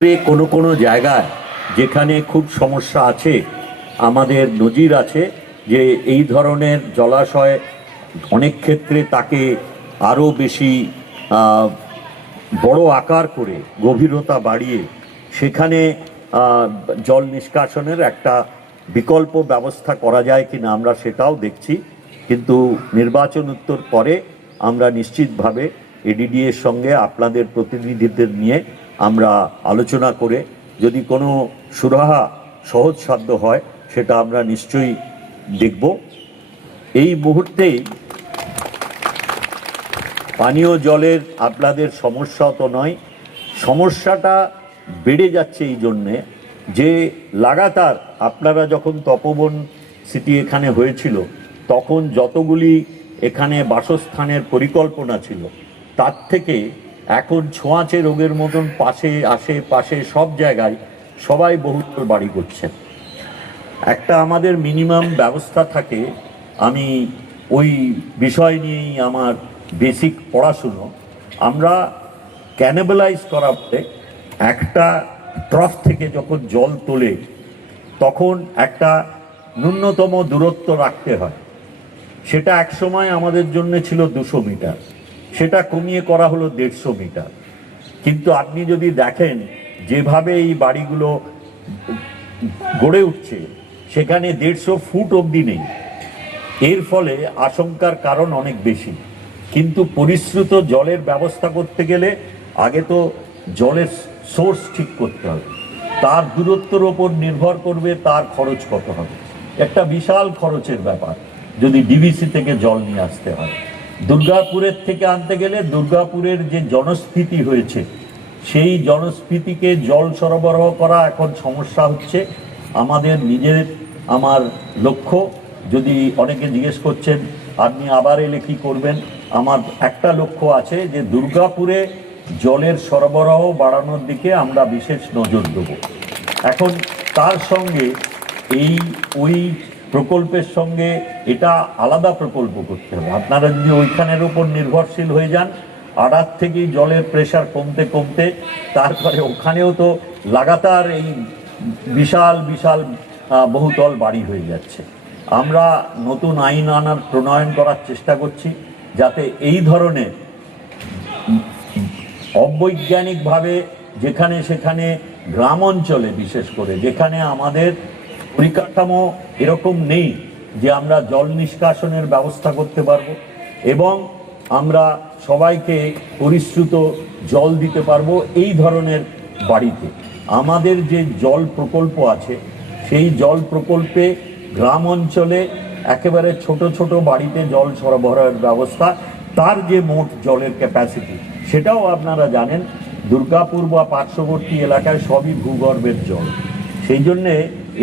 কোনো কোনো জায়গায় যেখানে খুব সমস্যা আছে, আমাদের নজির আছে যে এই ধরনের জলাশয় অনেক ক্ষেত্রে তাকে আরও বেশি বড় আকার করে গভীরতা বাড়িয়ে সেখানে জল নিষ্কাশনের একটা বিকল্প ব্যবস্থা করা যায় কিনা আমরা সেটাও দেখছি। কিন্তু নির্বাচন উত্তর পরে আমরা নিশ্চিতভাবে এডিডিএর সঙ্গে আপনাদের প্রতিনিধিদের নিয়ে আমরা আলোচনা করে যদি কোনো সুরাহা সহজসাধ্য হয় সেটা আমরা নিশ্চয়ই দেখব। এই মুহূর্তেই পানীয় জলের আপনাদের সমস্যা তো নয়, সমস্যাটা বেড়ে যাচ্ছে এই জন্যে যে লাগাতার আপনারা যখন তপবন সিটি এখানে হয়েছিল তখন যতগুলি এখানে বাসস্থানের পরিকল্পনা ছিল তার থেকে এখন ছোঁয়াচে রোগের মতন পাশে আশেপাশে সব জায়গায় সবাই বহুতল বাড়ি করছেন। একটা আমাদের মিনিমাম ব্যবস্থা থাকে, আমি ওই বিষয় নিয়েই আমার বেসিক পড়াশুনো। আমরা ক্যানিবালাইজ করা পরে একটা ট্রফ থেকে যখন জল তোলে তখন একটা ন্যূনতম দূরত্ব রাখতে হয়। সেটা একসময় আমাদের জন্য ছিল 200 মিটার, সেটা কমিয়ে করা হলো 150 মিটার। কিন্তু আপনি যদি দেখেন যেভাবে এই বাড়িগুলো গড়ে উঠছে সেখানে 150 ফুট অবধি নেই। এর ফলে আশঙ্কার কারণ অনেক বেশি। কিন্তু পরিশ্রুত জলের ব্যবস্থা করতে গেলে আগে তো জলের সোর্স ঠিক করতে হবে, তার দূরত্বের ওপর নির্ভর করবে তার খরচ কত হবে। একটা বিশাল খরচের ব্যাপার যদি ডিভিসি থেকে জল নিয়ে আসতে হয়। দুর্গাপুরের থেকে আনতে গেলে দুর্গাপুরের যে জনস্ফীতি হয়েছে সেই জনস্ফীতিকে জল সরবরাহ করা এখন সমস্যা হচ্ছে। আমাদের নিজের আমার লক্ষ্য, যদি অনেকে জিজ্ঞেস করছেন আপনি আবার এলে কী করবেন, আমার একটা লক্ষ্য আছে যে দুর্গাপুরে জলের সরবরাহ বাড়ানোর দিকে আমরা বিশেষ নজর দেব। এখন তার সঙ্গে ওই প্রকল্পের সঙ্গে এটা আলাদা প্রকল্প করতে হবে। আপনারা যদি ওইখানের উপর নির্ভরশীল হয়ে যান, আড়ার থেকেই জলের প্রেশার কমতে কমতে তারপরে ওখানেও তো লাগাতার এই বিশাল বিশাল বহুতল বাড়ি হয়ে যাচ্ছে। আমরা নতুন আইন আনার প্রণয়ন করার চেষ্টা করছি যাতে এই ধরনের অবৈজ্ঞানিকভাবে যেখানে সেখানে গ্রাম অঞ্চলে বিশেষ করে যেখানে আমাদের পরিকাঠামো এরকম নেই যে আমরা জল নিষ্কাশনের ব্যবস্থা করতে পারবো এবং আমরা সবাইকে পরিশ্রুত জল দিতে পারবো, এই ধরনের বাড়িতে আমাদের যে জল প্রকল্প আছে সেই জল প্রকল্পে গ্রাম অঞ্চলে একেবারে ছোট ছোট বাড়িতে জল সরবরাহের ব্যবস্থা, তার যে মোট জলের ক্যাপাসিটি সেটাও আপনারা জানেন দুর্গাপুর বা পার্শ্ববর্তী এলাকায় সবই ভূগর্ভের জল। সেই জন্যে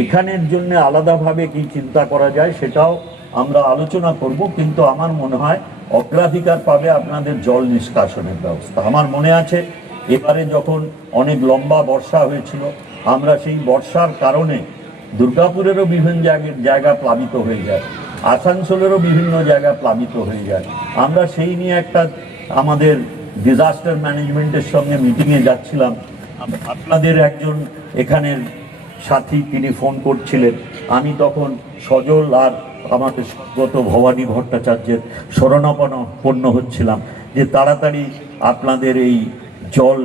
এখানের জন্য আলাদাভাবে কি চিন্তা করা যায় সেটাও আমরা আলোচনা করব। কিন্তু আমার মনে হয় অগ্রাধিকার পাবে আপনাদের জল নিষ্কাশনের ব্যবস্থা। আমার মনে আছে এবারে যখন অনেক লম্বা বর্ষা হয়েছিল, আমরা সেই বর্ষার কারণে দুর্গাপুরেরও বিভিন্ন জায়গা প্লাবিত হয়ে যায়, আসানসোলেরও বিভিন্ন জায়গা প্লাবিত হয়ে যায়। আমরা সেই নিয়ে একটা আমাদের ডিজাস্টার ম্যানেজমেন্টের সঙ্গে মিটিংয়ে যাচ্ছিলাম। আপনাদের একজন এখানের সাথী তিনি ফোন করছিলেন, আমি তখন সজল আর আমাকে স্বর্গত ভবানী ভট্টাচার্যের শরণাপন্ন হচ্ছিলাম যে তাড়াতাড়ি আপনাদের এই জল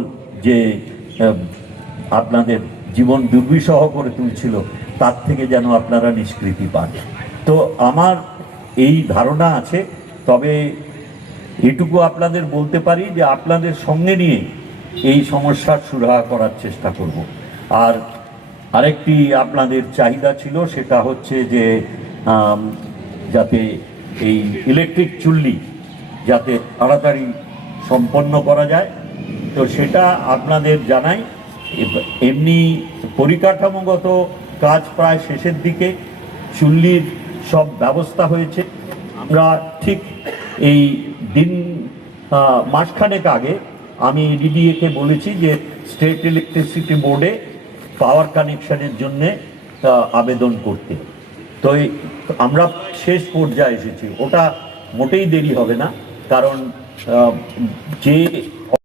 যে আপনাদের জীবন দুর্বিষহ করে তুলছিল তার থেকে যেন আপনারা নিষ্কৃতি পান। তো আমার এই ধারণা আছে, তবে এটুকু আপনাদের বলতে পারি যে আপনাদের সঙ্গে নিয়ে এই সমস্যার সুরাহা করার চেষ্টা করব। আর আরেকটি আপনাদের চাহিদা ছিল সেটা হচ্ছে যে যাতে এই ইলেকট্রিক চুল্লি যাতে তাড়াতাড়ি সম্পন্ন করা যায়, তো সেটা আপনাদের জানাই। এমনি পরিকাঠামোগত কাজ প্রায় শেষের দিকে, চুল্লির সব ব্যবস্থা হয়েছে। আমরা ঠিক এই মাসখানেক আগে আমি ডিডিএকে বলেছি যে স্টেট ইলেকট্রিসিটি বোর্ডে পাওয়ার কানেকশনের জন্যে আবেদন করতে। তো আমরা শেষ পর্যায়ে এসেছি, ওটা মোটেই দেরি হবে না, কারণ যে